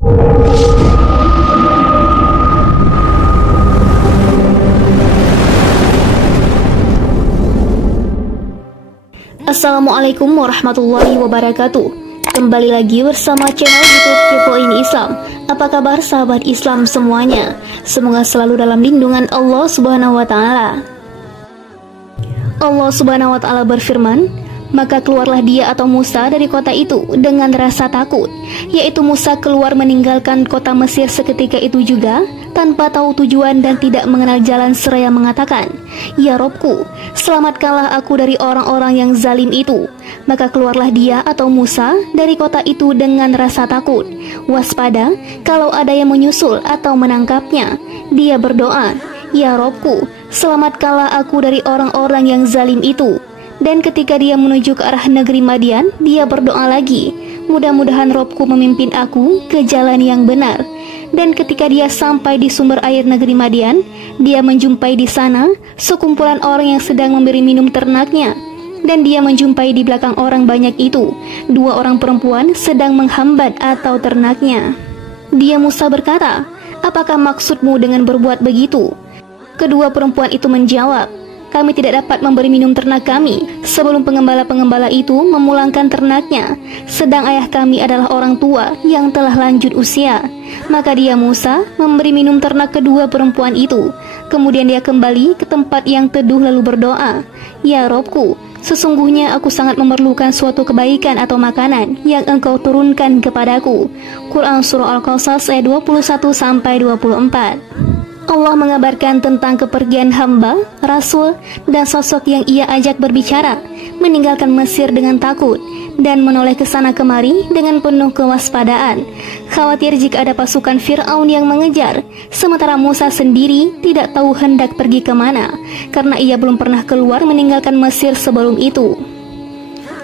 Assalamualaikum warahmatullahi wabarakatuh. Kembali lagi bersama channel YouTube Kepoin Islam. Apa kabar sahabat Islam semuanya? Semoga selalu dalam lindungan Allah Subhanahu wa taala. Allah Subhanahu wa taala berfirman, maka keluarlah dia atau Musa dari kota itu dengan rasa takut, yaitu Musa keluar meninggalkan kota Mesir seketika itu juga, tanpa tahu tujuan dan tidak mengenal jalan, seraya mengatakan, "Ya Robku, selamatkanlah aku dari orang-orang yang zalim itu." Maka keluarlah dia atau Musa dari kota itu dengan rasa takut, waspada kalau ada yang menyusul atau menangkapnya. Dia berdoa, "Ya Robku, selamatkanlah aku dari orang-orang yang zalim itu." Dan ketika dia menuju ke arah negeri Madian, dia berdoa lagi, "Mudah-mudahan Robku memimpin aku ke jalan yang benar." Dan ketika dia sampai di sumber air negeri Madian, dia menjumpai di sana sekumpulan orang yang sedang memberi minum ternaknya. Dan dia menjumpai di belakang orang banyak itu 2 orang perempuan sedang menghambat atau ternaknya. Dia Musa berkata, "Apakah maksudmu dengan berbuat begitu?" Kedua perempuan itu menjawab, "Kami tidak dapat memberi minum ternak kami sebelum pengembala-pengembala itu memulangkan ternaknya, sedang ayah kami adalah orang tua yang telah lanjut usia." Maka dia Musa memberi minum ternak kedua perempuan itu. Kemudian dia kembali ke tempat yang teduh lalu berdoa, "Ya Robku, sesungguhnya aku sangat memerlukan suatu kebaikan atau makanan yang engkau turunkan kepadaku." Quran Surah Al-Qasas ayat 21-24. Allah mengabarkan tentang kepergian hamba, rasul, dan sosok yang ia ajak berbicara, meninggalkan Mesir dengan takut, dan menoleh ke sana kemari dengan penuh kewaspadaan, khawatir jika ada pasukan Fir'aun yang mengejar, sementara Musa sendiri tidak tahu hendak pergi kemana, karena ia belum pernah keluar meninggalkan Mesir sebelum itu.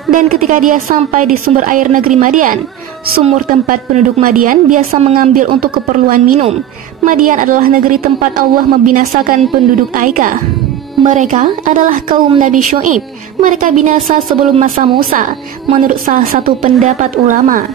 Dan ketika dia sampai di sumber air negeri Madian, sumur tempat penduduk Madian biasa mengambil untuk keperluan minum. Madian adalah negeri tempat Allah membinasakan penduduk Aika. Mereka adalah kaum Nabi Syuaib. Mereka binasa sebelum masa Musa, menurut salah satu pendapat ulama.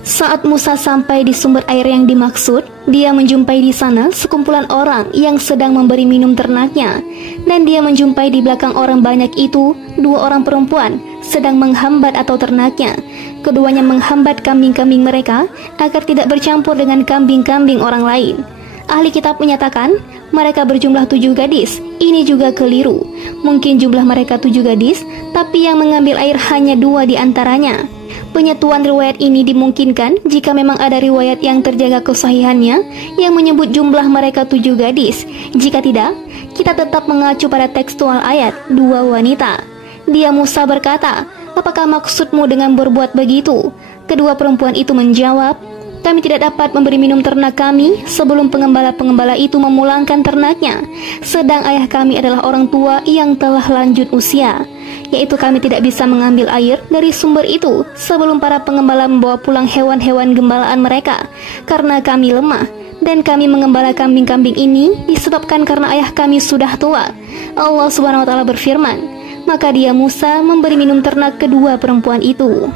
Saat Musa sampai di sumber air yang dimaksud, dia menjumpai di sana sekumpulan orang yang sedang memberi minum ternaknya. Dan dia menjumpai di belakang orang banyak itu 2 orang perempuan sedang menghambat atau ternaknya. Keduanya menghambat kambing-kambing mereka agar tidak bercampur dengan kambing-kambing orang lain. Ahli kitab menyatakan mereka berjumlah 7 gadis. Ini juga keliru. Mungkin jumlah mereka 7 gadis, tapi yang mengambil air hanya 2 di antaranya. Penyetuan riwayat ini dimungkinkan jika memang ada riwayat yang terjaga kesahihannya yang menyebut jumlah mereka 7 gadis. Jika tidak, kita tetap mengacu pada tekstual ayat 2 wanita. Dia Musa berkata, "Apakah maksudmu dengan berbuat begitu?" Kedua perempuan itu menjawab, "Kami tidak dapat memberi minum ternak kami sebelum pengembala-pengembala itu memulangkan ternaknya, sedang ayah kami adalah orang tua yang telah lanjut usia, yaitu kami tidak bisa mengambil air dari sumber itu sebelum para pengembala membawa pulang hewan-hewan gembalaan mereka, karena kami lemah, dan kami mengembala kambing-kambing ini disebabkan karena ayah kami sudah tua." Allah Subhanahu wa taala berfirman, maka dia Musa memberi minum ternak kedua perempuan itu.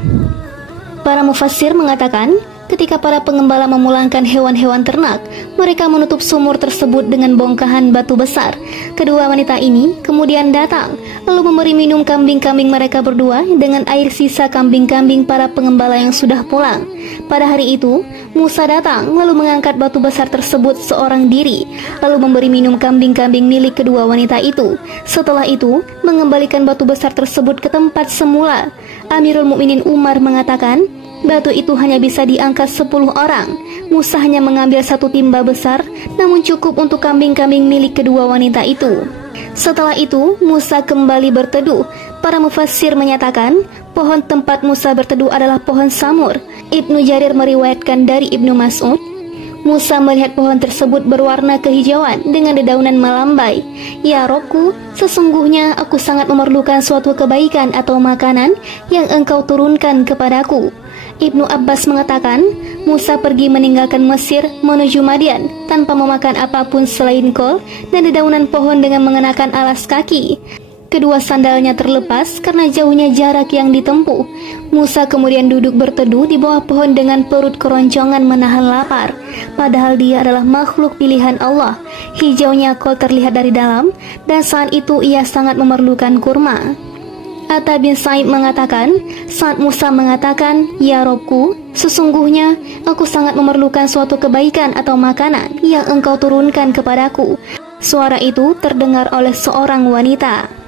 Para mufassir mengatakan, ketika para pengembala memulangkan hewan-hewan ternak, mereka menutup sumur tersebut dengan bongkahan batu besar. Kedua wanita ini kemudian datang, lalu memberi minum kambing-kambing mereka berdua dengan air sisa kambing-kambing para pengembala yang sudah pulang. Pada hari itu, Musa datang lalu mengangkat batu besar tersebut seorang diri, lalu memberi minum kambing-kambing milik kedua wanita itu. Setelah itu, mengembalikan batu besar tersebut ke tempat semula. Amirul Mukminin Umar mengatakan, batu itu hanya bisa diangkat 10 orang. Musa hanya mengambil 1 timba besar, namun cukup untuk kambing-kambing milik kedua wanita itu. Setelah itu, Musa kembali berteduh. Para mufassir menyatakan, pohon tempat Musa berteduh adalah pohon Samur. Ibnu Jarir meriwayatkan dari Ibnu Mas'ud, Musa melihat pohon tersebut berwarna kehijauan dengan dedaunan melambai. "Ya Robku, sesungguhnya aku sangat memerlukan suatu kebaikan atau makanan yang engkau turunkan kepadaku." Ibnu Abbas mengatakan, Musa pergi meninggalkan Mesir menuju Madian tanpa memakan apapun selain kol dan dedaunan pohon dengan mengenakan alas kaki. Kedua sandalnya terlepas karena jauhnya jarak yang ditempuh. Musa kemudian duduk berteduh di bawah pohon dengan perut keroncongan menahan lapar. Padahal dia adalah makhluk pilihan Allah. Hijaunya kol terlihat dari dalam, dan saat itu ia sangat memerlukan kurma. Atta bin Sa'id mengatakan, saat Musa mengatakan, "Ya Robku, sesungguhnya aku sangat memerlukan suatu kebaikan atau makanan yang engkau turunkan kepadaku." Suara itu terdengar oleh seorang wanita.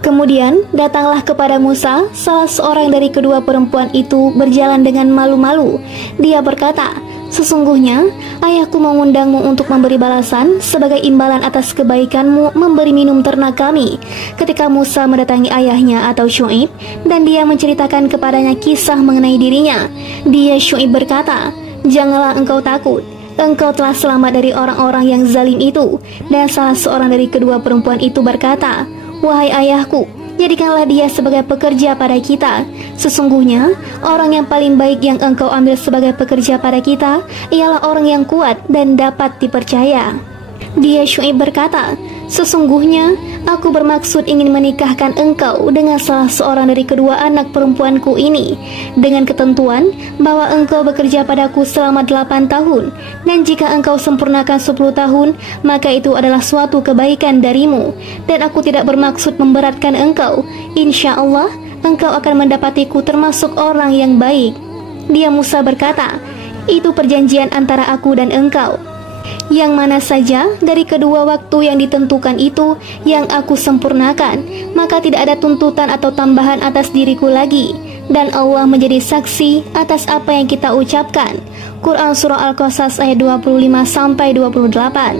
Kemudian datanglah kepada Musa salah seorang dari kedua perempuan itu berjalan dengan malu-malu. Dia berkata, "Sesungguhnya ayahku mengundangmu untuk memberi balasan sebagai imbalan atas kebaikanmu memberi minum ternak kami." Ketika Musa mendatangi ayahnya atau Syu'ib, dan dia menceritakan kepadanya kisah mengenai dirinya, dia Syu'ib berkata, "Janganlah engkau takut. Engkau telah selamat dari orang-orang yang zalim itu." Dan salah seorang dari kedua perempuan itu berkata, "Wahai ayahku, jadikanlah dia sebagai pekerja pada kita. Sesungguhnya orang yang paling baik yang engkau ambil sebagai pekerja pada kita ialah orang yang kuat dan dapat dipercaya." Dia Syu'ib berkata, "Sesungguhnya aku bermaksud ingin menikahkan engkau dengan salah seorang dari kedua anak perempuanku ini, dengan ketentuan bahwa engkau bekerja padaku selama 8 tahun, dan jika engkau sempurnakan 10 tahun, maka itu adalah suatu kebaikan darimu, dan aku tidak bermaksud memberatkan engkau. Insya Allah engkau akan mendapatiku termasuk orang yang baik." Dia Musa berkata, "Itu perjanjian antara aku dan engkau. Yang mana saja dari kedua waktu yang ditentukan itu yang aku sempurnakan, maka tidak ada tuntutan atau tambahan atas diriku lagi, dan Allah menjadi saksi atas apa yang kita ucapkan." Quran Surah Al-Qasas ayat 25-28.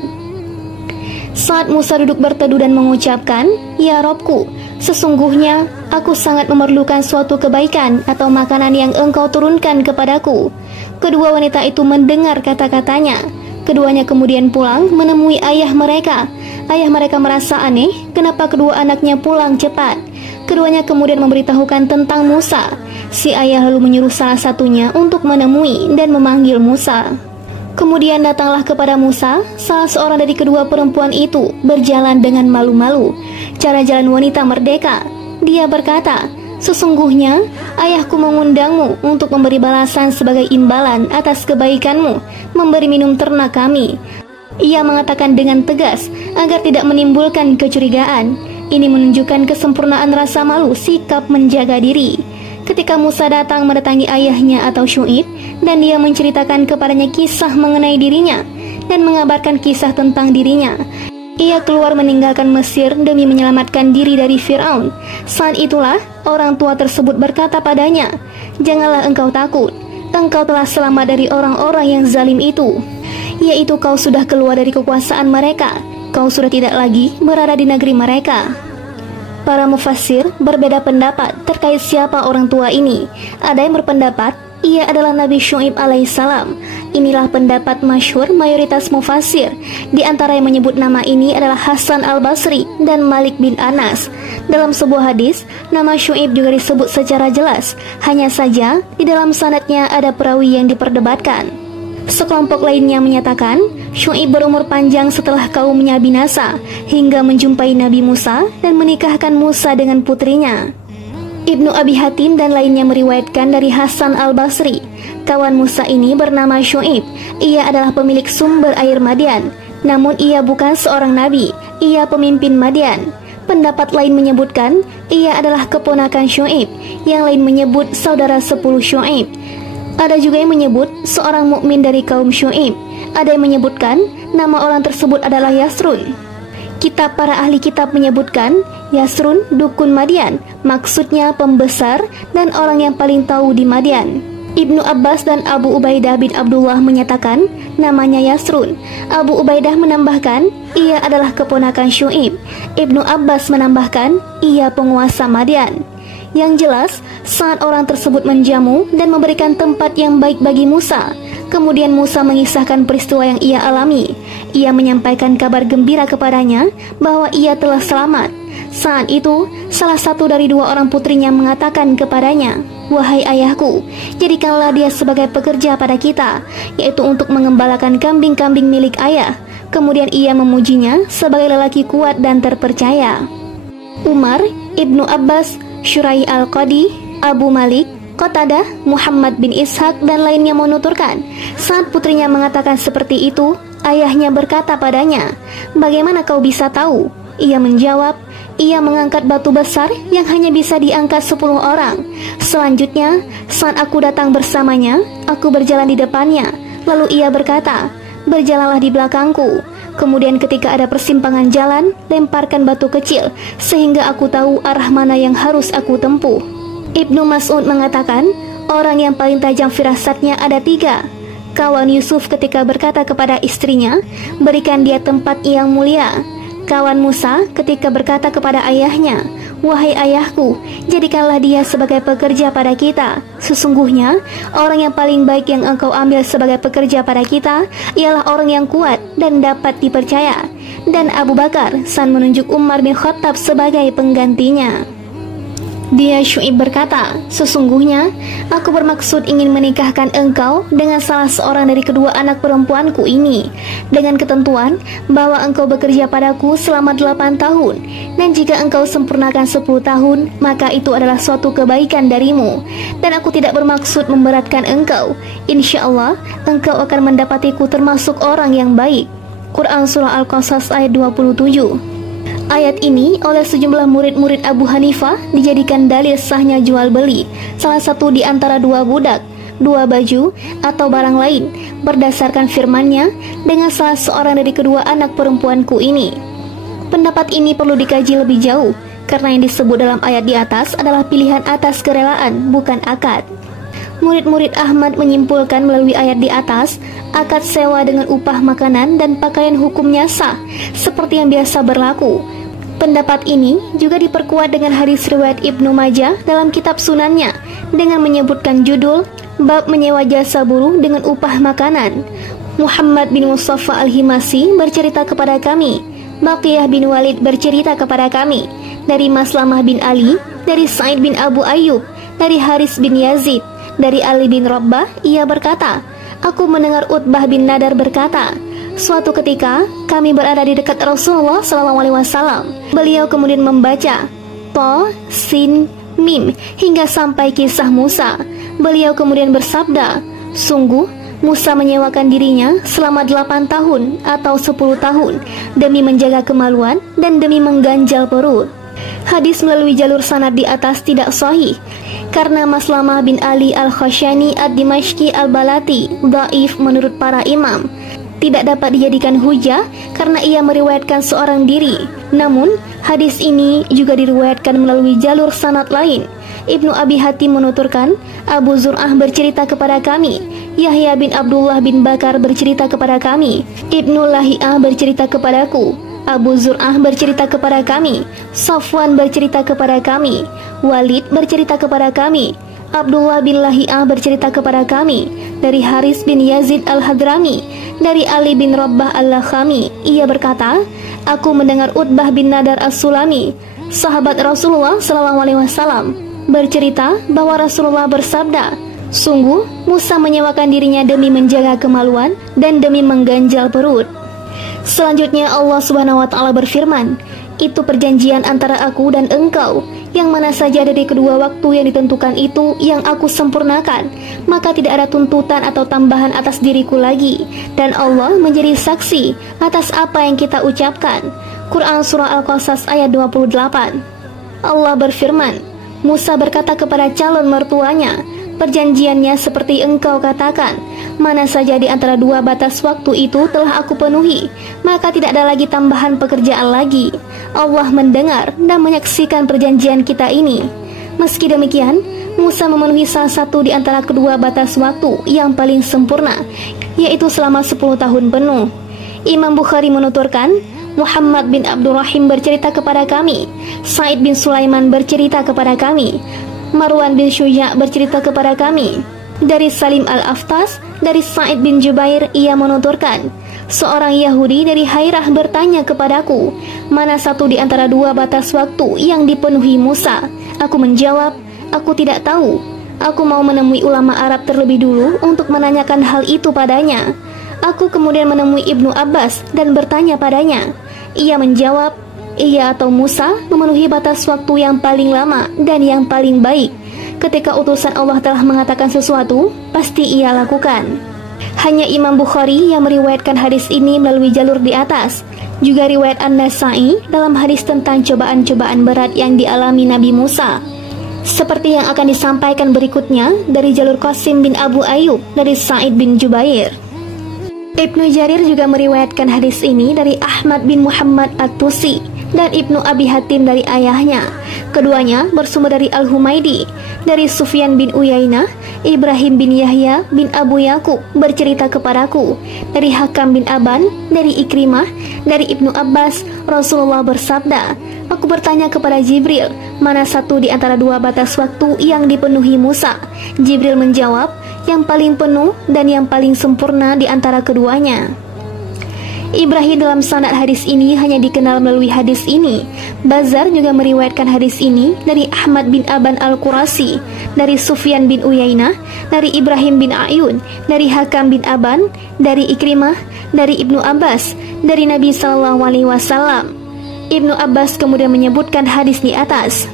Saat Musa duduk berteduh dan mengucapkan, "Ya Robku, sesungguhnya aku sangat memerlukan suatu kebaikan atau makanan yang engkau turunkan kepadaku." Kedua wanita itu mendengar kata-katanya. Keduanya kemudian pulang menemui ayah mereka. Ayah mereka merasa aneh kenapa kedua anaknya pulang cepat. Keduanya kemudian memberitahukan tentang Musa. Si ayah lalu menyuruh salah satunya untuk menemui dan memanggil Musa. Kemudian datanglah kepada Musa salah seorang dari kedua perempuan itu berjalan dengan malu-malu. Cara jalan wanita merdeka. Dia berkata, "Sesungguhnya ayahku mengundangmu untuk memberi balasan sebagai imbalan atas kebaikanmu memberi minum ternak kami." Ia mengatakan dengan tegas agar tidak menimbulkan kecurigaan. Ini menunjukkan kesempurnaan rasa malu, sikap menjaga diri. Ketika Musa datang mendatangi ayahnya atau Syu'ib, dan dia menceritakan kepadanya kisah mengenai dirinya dan mengabarkan kisah tentang dirinya, ia keluar meninggalkan Mesir demi menyelamatkan diri dari Fir'aun. Saat itulah orang tua tersebut berkata padanya, "Janganlah engkau takut. Engkau telah selamat dari orang-orang yang zalim itu, yaitu kau sudah keluar dari kekuasaan mereka. Kau sudah tidak lagi berada di negeri mereka." Para mufassir berbeda pendapat terkait siapa orang tua ini. Ada yang berpendapat ia adalah Nabi Syu'ib alaihissalam. Inilah pendapat masyhur mayoritas mufassir. Di antara yang menyebut nama ini adalah Hasan al-Basri dan Malik bin Anas. Dalam sebuah hadis, nama Syu'ib juga disebut secara jelas. Hanya saja di dalam sanadnya ada perawi yang diperdebatkan. Sekelompok lainnya menyatakan Syu'ib berumur panjang setelah kaumnya binasa hingga menjumpai Nabi Musa dan menikahkan Musa dengan putrinya. Ibnu Abi Hatim dan lainnya meriwayatkan dari Hasan al-Basri, kawan Musa ini bernama Syu'ib. Ia adalah pemilik sumber air Madian, namun ia bukan seorang nabi, ia pemimpin Madian. Pendapat lain menyebutkan ia adalah keponakan Syu'ib, yang lain menyebut saudara sepuluh Syu'ib. Ada juga yang menyebut seorang mukmin dari kaum Syu'ib. Ada yang menyebutkan nama orang tersebut adalah Yasrun. Kitab para ahli kitab menyebutkan Yasrun dukun Madian, maksudnya pembesar dan orang yang paling tahu di Madian. Ibnu Abbas dan Abu Ubaidah bin Abdullah menyatakan namanya Yasrun. Abu Ubaidah menambahkan ia adalah keponakan Syu'ib. Ibnu Abbas menambahkan ia penguasa Madian. Yang jelas, saat orang tersebut menjamu dan memberikan tempat yang baik bagi Musa, kemudian Musa mengisahkan peristiwa yang ia alami. Ia menyampaikan kabar gembira kepadanya bahwa ia telah selamat. Saat itu, salah satu dari dua orang putrinya mengatakan kepadanya, "Wahai ayahku, jadikanlah dia sebagai pekerja pada kita, yaitu untuk mengembalakan kambing-kambing milik ayah." Kemudian ia memujinya sebagai lelaki kuat dan terpercaya. Umar, Ibnu Abbas, Syurai Al-Qadi, Abu Malik, Qatadah, Muhammad bin Ishaq dan lainnya menuturkan, saat putrinya mengatakan seperti itu, ayahnya berkata padanya, "Bagaimana kau bisa tahu?" Ia menjawab, "Ia mengangkat batu besar yang hanya bisa diangkat 10 orang. Selanjutnya, saat aku datang bersamanya, aku berjalan di depannya. Lalu ia berkata, 'Berjalanlah di belakangku.' Kemudian ketika ada persimpangan jalan, lemparkan batu kecil, sehingga aku tahu arah mana yang harus aku tempuh." Ibnu Mas'ud mengatakan, orang yang paling tajam firasatnya ada 3. Kawan Yusuf ketika berkata kepada istrinya, "Berikan dia tempat yang mulia." Kawan Musa ketika berkata kepada ayahnya, "Wahai ayahku, jadikanlah dia sebagai pekerja pada kita. Sesungguhnya, orang yang paling baik yang engkau ambil sebagai pekerja pada kita ialah orang yang kuat dan dapat dipercaya." Dan Abu Bakar sang menunjuk Umar bin Khattab sebagai penggantinya. Dia Syu'ib berkata, "Sesungguhnya, aku bermaksud ingin menikahkan engkau dengan salah seorang dari kedua anak perempuanku ini, dengan ketentuan bahwa engkau bekerja padaku selama 8 tahun, dan jika engkau sempurnakan 10 tahun, maka itu adalah suatu kebaikan darimu, dan aku tidak bermaksud memberatkan engkau. Insya Allah, engkau akan mendapatiku termasuk orang yang baik." Quran Surah Al-Qasas ayat 27. Ayat ini oleh sejumlah murid-murid Abu Hanifah dijadikan dalil sahnya jual beli salah satu di antara 2 budak, 2 baju, atau barang lain berdasarkan firman-Nya dengan salah seorang dari kedua anak perempuanku ini. Pendapat ini perlu dikaji lebih jauh karena yang disebut dalam ayat di atas adalah pilihan atas kerelaan, bukan akad. Murid-murid Ahmad menyimpulkan melalui ayat di atas, akad sewa dengan upah makanan dan pakaian hukumnya sah seperti yang biasa berlaku. Pendapat ini juga diperkuat dengan hadis riwayat Ibnu Majah dalam kitab Sunannya dengan menyebutkan judul Bab menyewa jasa buruh dengan upah makanan. Muhammad bin Mustafa Al-Himasi bercerita kepada kami, Baqiyah bin Walid bercerita kepada kami, dari Maslamah bin Ali, dari Sa'id bin Abu Ayyub, dari Haris bin Yazid, dari Ali bin Rabbah. Ia berkata, aku mendengar Utbah bin Nadar berkata, suatu ketika kami berada di dekat Rasulullah SAW. Beliau kemudian membaca To, Sin, Mim hingga sampai kisah Musa. Beliau kemudian bersabda, sungguh Musa menyewakan dirinya selama 8 tahun atau 10 tahun demi menjaga kemaluan dan demi mengganjal perut. Hadis melalui jalur sanad di atas tidak sahih karena Maslamah bin Ali Al-Khashani Ad-Dimashqi Al-Balati dhaif menurut para imam. Tidak dapat dijadikan hujah karena ia meriwayatkan seorang diri. Namun, hadis ini juga diriwayatkan melalui jalur sanad lain. Ibnu Abi Hatim menuturkan, Abu Zur'ah bercerita kepada kami, Yahya bin Abdullah bin Bakar bercerita kepada kami, Ibnu Lahiyah bercerita kepadaku, Abu Zur'ah bercerita kepada kami, Safwan bercerita kepada kami, Walid bercerita kepada kami, Abdullah bin Lahiyah bercerita kepada kami, dari Haris bin Yazid Al-Hadrami, dari Ali bin Rabbah Al-Lakhami. Ia berkata, aku mendengar Utbah bin Nadar As-Sulami, sahabat Rasulullah SAW, bercerita bahwa Rasulullah bersabda, sungguh Musa menyewakan dirinya demi menjaga kemaluan dan demi mengganjal perut. Selanjutnya Allah Subhanahu wa Ta'ala berfirman, itu perjanjian antara aku dan engkau, yang mana saja dari kedua waktu yang ditentukan itu yang aku sempurnakan, maka tidak ada tuntutan atau tambahan atas diriku lagi, dan Allah menjadi saksi atas apa yang kita ucapkan. Quran Surah Al-Qasas ayat 28. Allah berfirman, Musa berkata kepada calon mertuanya, perjanjiannya seperti engkau katakan, mana saja di antara 2 batas waktu itu telah aku penuhi, maka tidak ada lagi tambahan pekerjaan lagi. Allah mendengar dan menyaksikan perjanjian kita ini. Meski demikian, Musa memenuhi salah satu di antara kedua batas waktu yang paling sempurna, yaitu selama 10 tahun penuh. Imam Bukhari menuturkan, Muhammad bin Abdurrahim bercerita kepada kami, Said bin Sulaiman bercerita kepada kami, Marwan bin Syuja bercerita kepada kami, dari Salim Al-Aftas, dari Sa'id bin Jubair. Ia menuturkan, seorang Yahudi dari Hairah bertanya kepadaku, mana satu di antara 2 batas waktu yang dipenuhi Musa? Aku menjawab, aku tidak tahu. Aku mau menemui ulama Arab terlebih dulu untuk menanyakan hal itu padanya. Aku kemudian menemui Ibnu Abbas dan bertanya padanya. Ia menjawab, ia atau Musa memenuhi batas waktu yang paling lama dan yang paling baik. Ketika utusan Allah telah mengatakan sesuatu, pasti ia lakukan. Hanya Imam Bukhari yang meriwayatkan hadis ini melalui jalur di atas. Juga riwayat An-Nasa'i dalam hadis tentang cobaan-cobaan berat yang dialami Nabi Musa. Seperti yang akan disampaikan berikutnya dari jalur Qasim bin Abu Ayyub dari Sa'id bin Jubair. Ibnu Jarir juga meriwayatkan hadis ini dari Ahmad bin Muhammad At-Tusi dan Ibnu Abi Hatim dari ayahnya. Keduanya bersumber dari Al-Humaydi, dari Sufyan bin Uyainah. Ibrahim bin Yahya bin Abu Yakub bercerita kepadaku dari Hakam bin Aban, dari Ikrimah, dari Ibnu Abbas. Rasulullah bersabda, aku bertanya kepada Jibril, mana satu di antara dua batas waktu yang dipenuhi Musa? Jibril menjawab, yang paling penuh dan yang paling sempurna di antara keduanya. Ibrahim dalam sanad hadis ini hanya dikenal melalui hadis ini. Bazar juga meriwayatkan hadis ini dari Ahmad bin Aban Al-Qurasi, dari Sufyan bin Uyainah, dari Ibrahim bin Ayun, dari Hakam bin Aban, dari Ikrimah, dari Ibnu Abbas, dari Nabi SAW. Ibnu Abbas kemudian menyebutkan hadis di atas.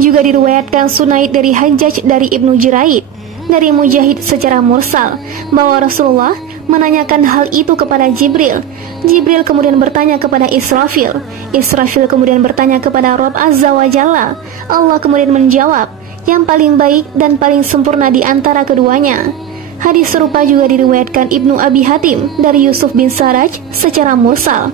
Juga diriwayatkan Sunaid dari Hajjaj dari Ibnu Juraid, dari Mujahid secara mursal, bahwa Rasulullah menanyakan hal itu kepada Jibril. Jibril kemudian bertanya kepada Israfil. Israfil kemudian bertanya kepada Rabb Azza wa Jalla. Allah kemudian menjawab, yang paling baik dan paling sempurna di antara keduanya. Hadis serupa juga diriwayatkan Ibnu Abi Hatim dari Yusuf bin Saraj secara mursal.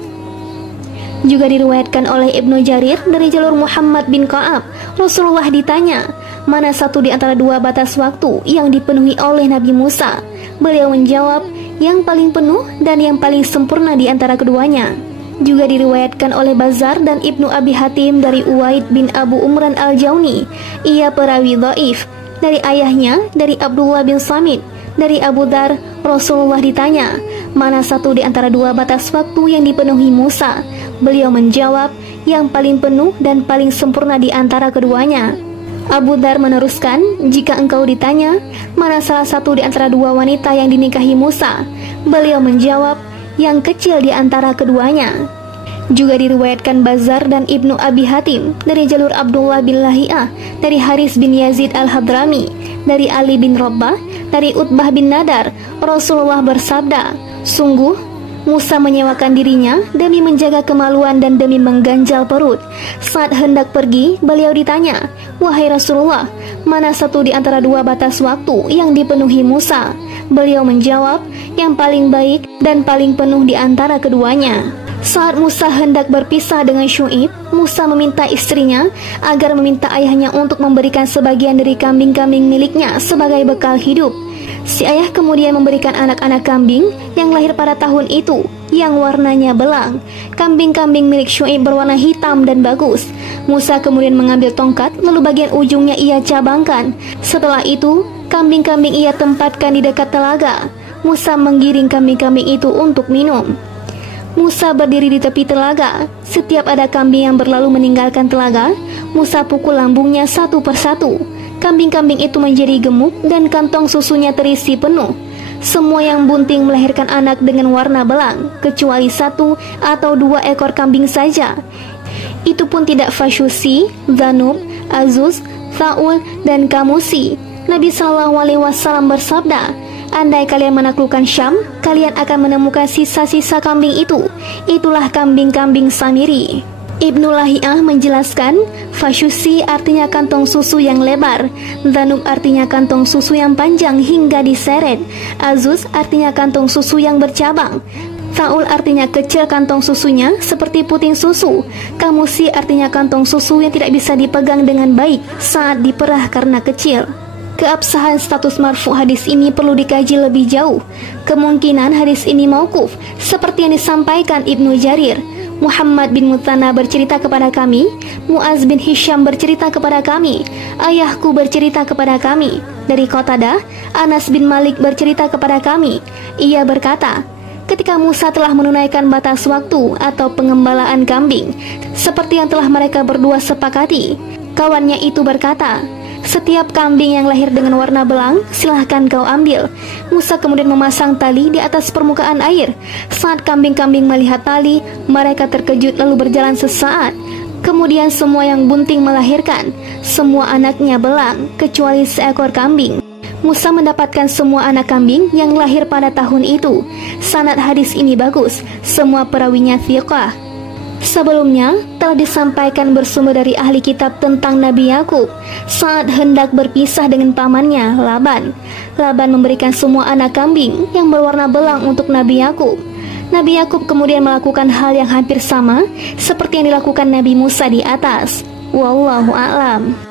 Juga diriwayatkan oleh Ibnu Jarir dari jalur Muhammad bin Ka'ab. Rasulullah ditanya, mana satu di antara dua batas waktu yang dipenuhi oleh Nabi Musa? Beliau menjawab, yang paling penuh dan yang paling sempurna di antara keduanya. Juga diriwayatkan oleh Bazar dan Ibnu Abi Hatim dari Uwaid bin Abu Umran Al-Jauni. Ia perawi dhaif. Dari ayahnya, dari Abdullah bin Samit, dari Abu Dar. Rasulullah ditanya, mana satu di antara dua batas waktu yang dipenuhi Musa? Beliau menjawab, yang paling penuh dan paling sempurna di antara keduanya. Abu Dar meneruskan, jika engkau ditanya, mana salah satu di antara dua wanita yang dinikahi Musa? Beliau menjawab, yang kecil di antara keduanya. Juga diriwayatkan Bazar dan Ibnu Abi Hatim dari jalur Abdullah bin Lahiyah, dari Haris bin Yazid Al-Hadrami, dari Ali bin Rabbah, dari Utbah bin Nadar. Rasulullah bersabda, sungguh Musa menyewakan dirinya demi menjaga kemaluan dan demi mengganjal perut. Saat hendak pergi, beliau ditanya, wahai Rasulullah, mana satu di antara dua batas waktu yang dipenuhi Musa? Beliau menjawab, yang paling baik dan paling penuh di antara keduanya. Saat Musa hendak berpisah dengan Syu'ib, Musa meminta istrinya agar meminta ayahnya untuk memberikan sebagian dari kambing-kambing miliknya sebagai bekal hidup. Si ayah kemudian memberikan anak-anak kambing yang lahir pada tahun itu, yang warnanya belang. Kambing-kambing milik Syu'ib berwarna hitam dan bagus. Musa kemudian mengambil tongkat, lalu bagian ujungnya ia cabangkan. Setelah itu, kambing-kambing ia tempatkan di dekat telaga. Musa menggiring kambing-kambing itu untuk minum. Musa berdiri di tepi telaga. Setiap ada kambing yang berlalu meninggalkan telaga, Musa pukul lambungnya satu persatu. Kambing-kambing itu menjadi gemuk dan kantong susunya terisi penuh. Semua yang bunting melahirkan anak dengan warna belang, kecuali satu atau dua ekor kambing saja. Itu pun tidak Fasyusi, Zanub, Azuz, Thaul, dan Kamusi. Nabi SAW bersabda, andai kalian menaklukkan Syam, kalian akan menemukan sisa-sisa kambing itu. Itulah kambing-kambing Samiri. Ibnu Lahiyah menjelaskan, Fasyusi artinya kantong susu yang lebar, Zanub artinya kantong susu yang panjang hingga diseret, Azuz artinya kantong susu yang bercabang, Thaul artinya kecil kantong susunya seperti puting susu, Kamusi artinya kantong susu yang tidak bisa dipegang dengan baik saat diperah karena kecil. Keabsahan status marfu hadis ini perlu dikaji lebih jauh. Kemungkinan hadis ini mauquf, seperti yang disampaikan Ibnu Jarir. Muhammad bin Muthanna bercerita kepada kami, Muaz bin Hisham bercerita kepada kami, ayahku bercerita kepada kami. Dari Qatadah, Anas bin Malik bercerita kepada kami. Ia berkata, ketika Musa telah menunaikan batas waktu atau pengembalaan kambing, seperti yang telah mereka berdua sepakati, kawannya itu berkata, Setiap kambing yang lahir dengan warna belang, silahkan kau ambil. Musa kemudian memasang tali di atas permukaan air. Saat kambing-kambing melihat tali, mereka terkejut lalu berjalan sesaat. Kemudian semua yang bunting melahirkan. Semua anaknya belang, kecuali seekor kambing. Musa mendapatkan semua anak kambing yang lahir pada tahun itu. Sanad hadis ini bagus, semua perawinya thiqah. Sebelumnya, telah disampaikan bersumber dari ahli kitab tentang Nabi Yakub saat hendak berpisah dengan pamannya, Laban. Laban memberikan semua anak kambing yang berwarna belang untuk Nabi Yakub. Nabi Yakub kemudian melakukan hal yang hampir sama seperti yang dilakukan Nabi Musa di atas. Wallahu a'lam.